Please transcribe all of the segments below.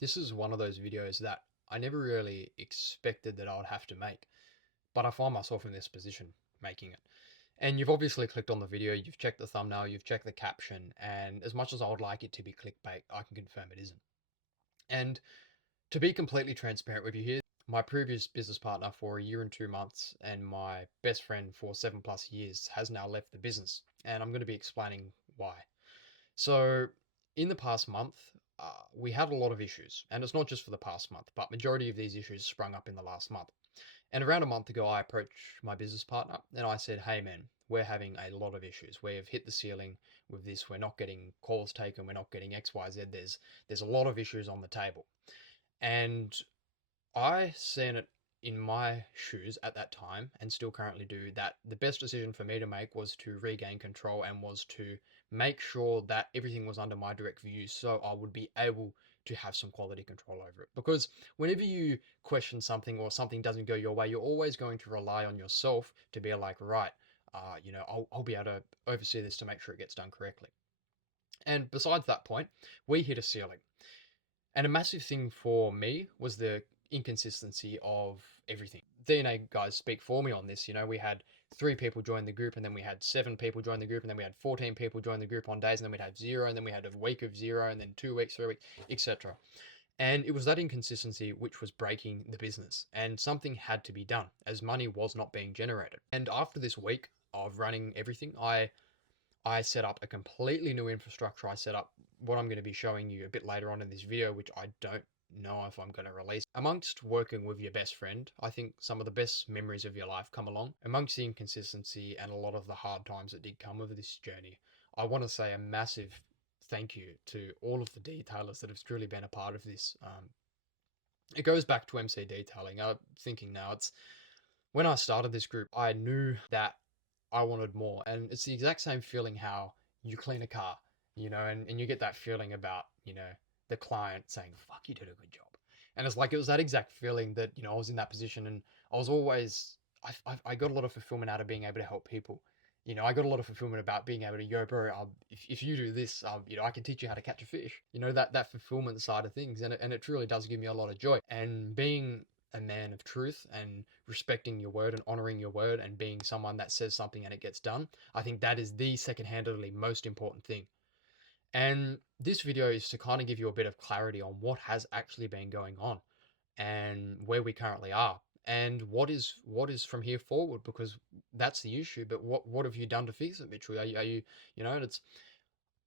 This is one of those videos that I never really expected that I would have to make, but I find myself in this position making it. And you've obviously clicked on the video, you've checked the thumbnail, you've checked the caption, and as much as I would like it to be clickbait, I can confirm it isn't. And to be completely transparent with you here, my previous business partner for a year and 2 months and my best friend for 7+ years has now left the business, and I'm going to be explaining why. So, in the past month, we had a lot of issues, and it's not just for the past month, but majority of these issues sprung up in the last month. And around a month ago, I approached my business partner and I said, "Hey, man, we're having a lot of issues. We have hit the ceiling with this. We're not getting calls taken. We're not getting X, Y, Z. There's a lot of issues on the table." And I seen it in my shoes at that time, and still currently do, that the best decision for me to make was to regain control and was to make sure that everything was under my direct view so I would be able to have some quality control over it. Because whenever you question something or something doesn't go your way, you're always going to rely on yourself to be like, right, I'll be able to oversee this to make sure it gets done correctly. And besides that point, we hit a ceiling. And a massive thing for me was the inconsistency of everything. DNA guys speak for me on this. We had 3 people join the group, and then we had 7 people join the group, and then we had 14 people join the group on days, and then we'd have 0, and then we had a week of 0, and then 2 weeks, 3 weeks, etc. And it was that inconsistency which was breaking the business, and something had to be done as money was not being generated. And after this week of running everything, I set up a completely new infrastructure. I set up what I'm going to be showing you a bit later on in this video, which I don't know if I'm going to release. Amongst working with your best friend, I think some of the best memories of your life come along. Amongst the inconsistency and a lot of the hard times that did come with this journey, I want to say a massive thank you to all of the detailers that have truly been a part of this. It goes back to MC Detailing. I'm thinking now, it's when I started this group, I knew that I wanted more. And it's the exact same feeling how you clean a car, and you get that feeling about, the client saying, fuck, you did a good job. And it's like, it was that exact feeling that, I was in that position, and I was always, I got a lot of fulfillment out of being able to help people. I got a lot of fulfillment about being able to, yo, bro, if you do this, I can teach you how to catch a fish. That fulfillment side of things. And it truly does give me a lot of joy. And being a man of truth and respecting your word and honoring your word and being someone that says something and it gets done, I think that is the second-handedly most important thing. And this video is to kind of give you a bit of clarity on what has actually been going on and where we currently are and what is from here forward, because that's the issue. But what have you done to fix it, Mitchell? Are you, and it's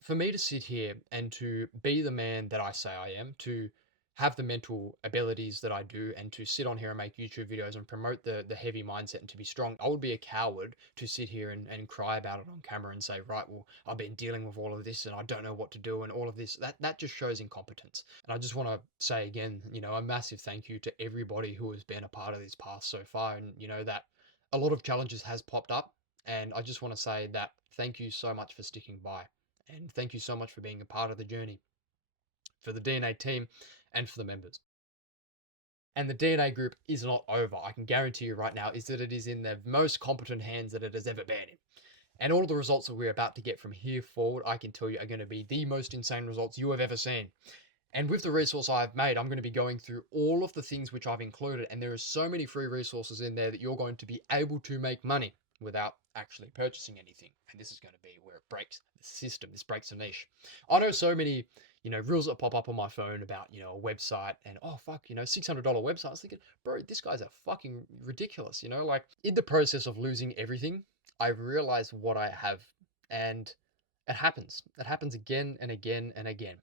for me to sit here and to be the man that I say I am, to have the mental abilities that I do, and to sit on here and make YouTube videos and promote the heavy mindset and to be strong, I would be a coward to sit here and cry about it on camera and say, right, well, I've been dealing with all of this and I don't know what to do and all of this. That just shows incompetence. And I just want to say again, a massive thank you to everybody who has been a part of this path so far. And that a lot of challenges has popped up. And I just want to say that thank you so much for sticking by. And thank you so much for being a part of the journey, for the DNA team and for the members. And the DNA group is not over. I can guarantee you right now is that it is in the most competent hands that it has ever been in. And all of the results that we're about to get from here forward, I can tell you, are going to be the most insane results you have ever seen. And with the resource I've made, I'm going to be going through all of the things which I've included. And there are so many free resources in there that you're going to be able to make money without actually purchasing anything. And this is going to be where it breaks the system. This breaks the niche. I know so many, reels that pop up on my phone about, a website and, oh, fuck, $600 website. I was thinking, bro, this guy's a fucking ridiculous, like in the process of losing everything, I've realized what I have, and it happens. It happens again and again and again.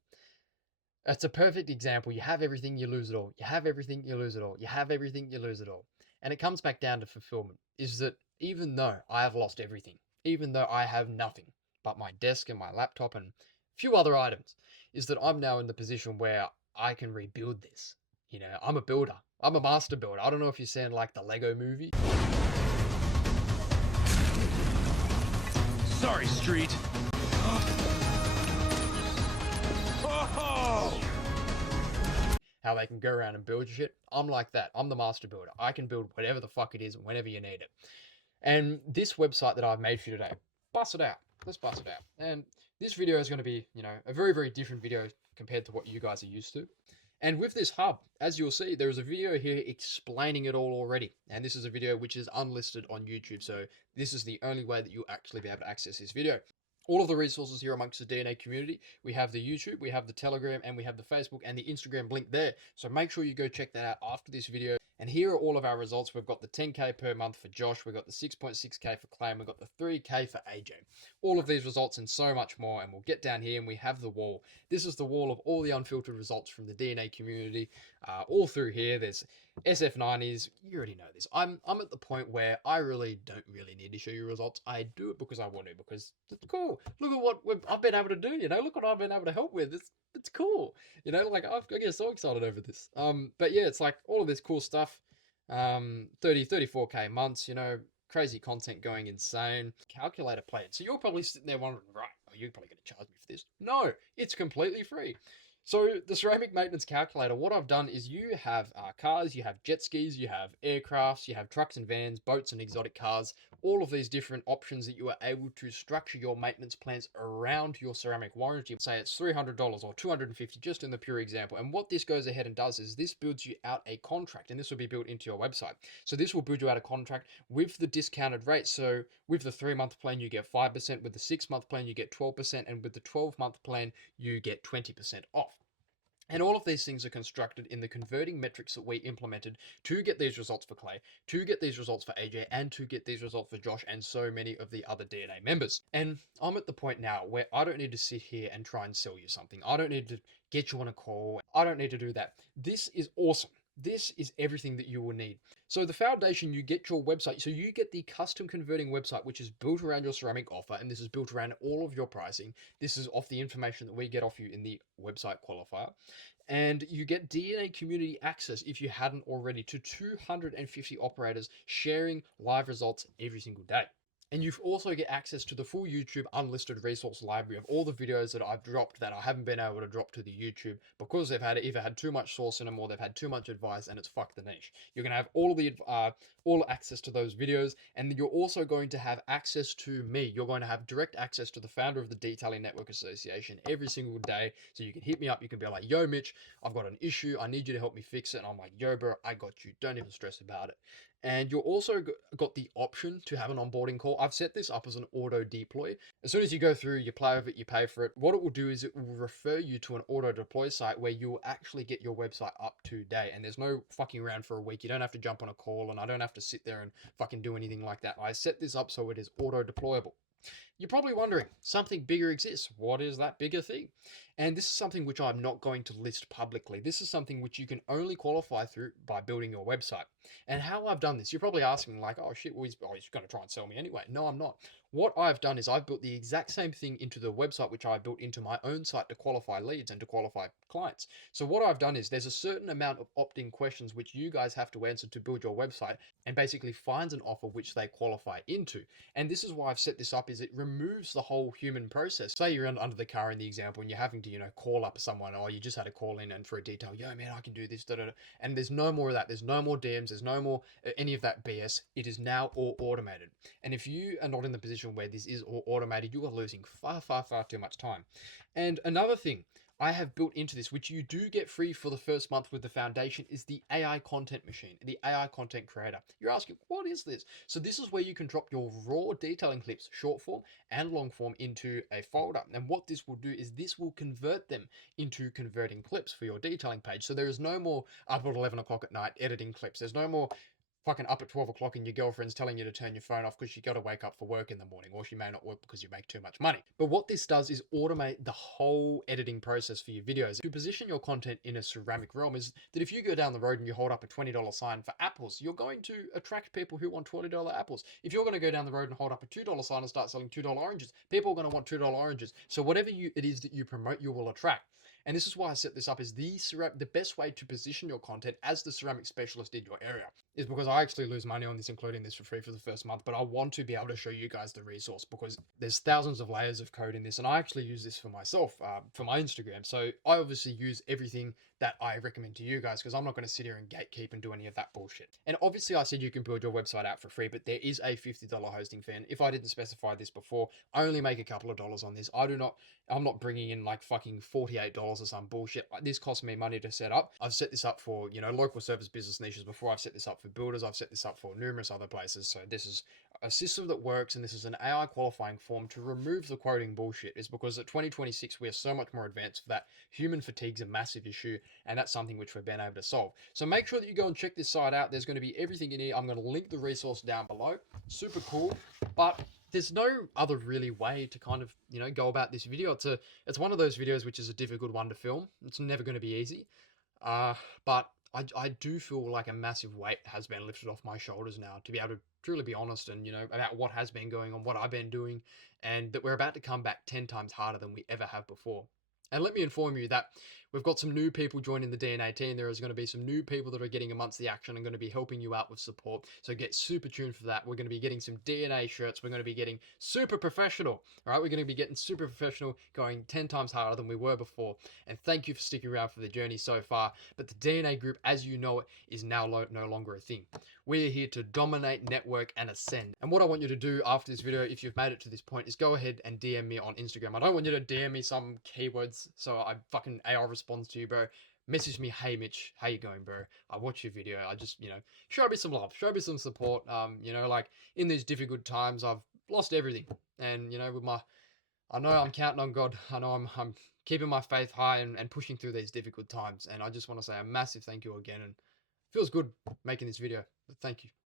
It's a perfect example. You have everything, you lose it all. You have everything, you lose it all. You have everything, you lose it all. And it comes back down to fulfillment, is that even though I have lost everything, even though I have nothing but my desk and my laptop and a few other items, is that I'm now in the position where I can rebuild this. I'm a builder. I'm a master builder. I don't know if you sound like the Lego movie. Sorry, Street. How they can go around and build shit. I'm like that. I'm the master builder. I can build whatever the fuck it is whenever you need it. And this website that I've made for you today, bust it out. Let's bust it out. And this video is going to be, a very, very different video compared to what you guys are used to. And with this hub, as you'll see, there is a video here explaining it all already. And this is a video which is unlisted on YouTube. So this is the only way that you'll actually be able to access this video. All of the resources here amongst the DNA community, we have the YouTube, we have the Telegram, and we have the Facebook and the Instagram link there. So make sure you go check that out after this video. And here are all of our results. We've got the 10K per month for Josh, we've got the 6.6K for Clay, and we've got the 3K for AJ. All of these results and so much more, and we'll get down here and we have the wall. This is the wall of all the unfiltered results from the DNA community. All through here, there's SF90s. You already know this. I'm at the point where I really don't really need to show you results. I do it because I want to, because it's cool. Look at what I've been able to do, you know? Look what I've been able to help with. It's cool. You know, like I get so excited over this. But yeah, it's like all of this cool stuff. 34K months, you know, crazy content going insane. Calculator plan. So you're probably sitting there wondering, right, are you probably going to charge me for this? No, it's completely free. So the ceramic maintenance calculator, what I've done is you have cars, you have jet skis, you have aircrafts, you have trucks and vans, boats and exotic cars, all of these different options that you are able to structure your maintenance plans around your ceramic warranty. Say it's $300 or $250, just in the pure example. And what this goes ahead and does is this builds you out a contract, and this will be built into your website. So this will build you out a contract with the discounted rate. So with the 3-month plan, you get 5%, with the 6-month plan, you get 12%, and with the 12-month plan, you get 20% off. And all of these things are constructed in the converting metrics that we implemented to get these results for Clay, to get these results for AJ, and to get these results for Josh and so many of the other DNA members. And I'm at the point now where I don't need to sit here and try and sell you something. I don't need to get you on a call. I don't need to do that. This is awesome. This is everything that you will need. So the foundation, you get your website. So you get the custom converting website, which is built around your ceramic offer. And this is built around all of your pricing. This is off the information that we get off you in the website qualifier. And you get DNA community access, if you hadn't already, to 250 operators sharing live results every single day. And you also get access to the full YouTube unlisted resource library of all the videos that I've dropped that I haven't been able to drop to the YouTube because they've either had too much source in them or they've had too much advice and it's fucked the niche. You're going to have all access to those videos, and you're also going to have access to me. You're going to have direct access to the founder of the Detailing Network Association every single day. So you can hit me up. You can be like, yo, Mitch, I've got an issue. I need you to help me fix it. And I'm like, yo, bro, I got you. Don't even stress about it. And you're also got the option to have an onboarding call. I've set this up as an auto deploy. As soon as you go through, you play with it, you pay for it. What it will do is it will refer you to an auto deploy site where you will actually get your website up to date. And there's no fucking around for a week. You don't have to jump on a call, and I don't have to sit there and fucking do anything like that. I set this up so it is auto deployable. You're probably wondering, something bigger exists. What is that bigger thing? And this is something which I'm not going to list publicly. This is something which you can only qualify through by building your website. And how I've done this, you're probably asking like, oh shit, well, he's going to try and sell me anyway. No, I'm not. What I've done is I've built the exact same thing into the website which I built into my own site to qualify leads and to qualify clients. So what I've done is there's a certain amount of opt-in questions which you guys have to answer to build your website and basically finds an offer which they qualify into. And this is why I've set this up, is it removes the whole human process. Say you're under the car in the example and you're having to, call up someone, or you just had a call in and for a detail, yo man, I can do this, da, da, da. And there's no more of that. There's no more DMs. There's no more any of that BS. It is now all automated. And if you are not in the position where this is all automated, you are losing far, far, far too much time. And another thing I have built into this, which you do get free for the first month with the foundation, is the AI content machine, the AI content creator. You're asking, what is this? So this is where you can drop your raw detailing clips, short form and long form, into a folder. And what this will do is this will convert them into converting clips for your detailing page. So there is no more up at 11 o'clock at night editing clips. There's no more fucking up at 12 o'clock and your girlfriend's telling you to turn your phone off because you got to wake up for work in the morning, or she may not work because you make too much money. But what this does is automate the whole editing process for your videos. To position your content in a ceramic realm is that if you go down the road and you hold up a $20 sign for apples, you're going to attract people who want $20 apples. If you're going to go down the road and hold up a $2 sign and start selling $2 oranges, people are going to want $2 oranges. So whatever it is that you promote, you will attract. And this is why I set this up as the best way to position your content as the ceramic specialist in your area, is because I actually lose money on this, including this for free for the first month, but I want to be able to show you guys the resource because there's thousands of layers of code in this, and I actually use this for myself, for my Instagram. So I obviously use everything that I recommend to you guys because I'm not going to sit here and gatekeep and do any of that bullshit. And obviously I said you can build your website out for free, but there is a $50 hosting fee. And if I didn't specify this before, I only make a couple of dollars on this. I'm not bringing in like fucking $48 $100 or some bullshit. This cost me money to set up. I've set this up for, you know, local service business niches before. I've set this up for builders. I've set this up for numerous other places. So this is a system that works, and this is an AI qualifying form to remove the quoting bullshit. Is because at 2026 we are so much more advanced for that. Human fatigue's a massive issue, and that's something which we've been able to solve. So make sure that you go and check this site out. There's going to be everything in here. I'm going to link the resource down below. Super cool, but there's no other really way to kind of, you know, go about this video. It's one of those videos which is a difficult one to film. It's never going to be easy, but I do feel like a massive weight has been lifted off my shoulders now to be able to truly be honest and, you know, about what has been going on, what I've been doing, and that we're about to come back 10 times harder than we ever have before. And let me inform you that we've got some new people joining the DNA team. There is going to be some new people that are getting amongst the action and going to be helping you out with support. So get super tuned for that. We're going to be getting some DNA shirts. We're going to be getting super professional. All right, we're going to be getting super professional, going 10 times harder than we were before. And thank you for sticking around for the journey so far. But the DNA group, as you know it, is now no longer a thing. We're here to dominate, network, and ascend. And what I want you to do after this video, if you've made it to this point, is go ahead and DM me on Instagram. I don't want you to DM me some keywords so I fucking AI responds to you, bro. Message me, hey Mitch, how you going, bro? I watch your video. I just, you know, show me some love, show me some support. You know, like in these difficult times, I've lost everything, and you know, I know I'm counting on God. I know I'm keeping my faith high and pushing through these difficult times. And I just want to say a massive thank you again, and it feels good making this video. But thank you.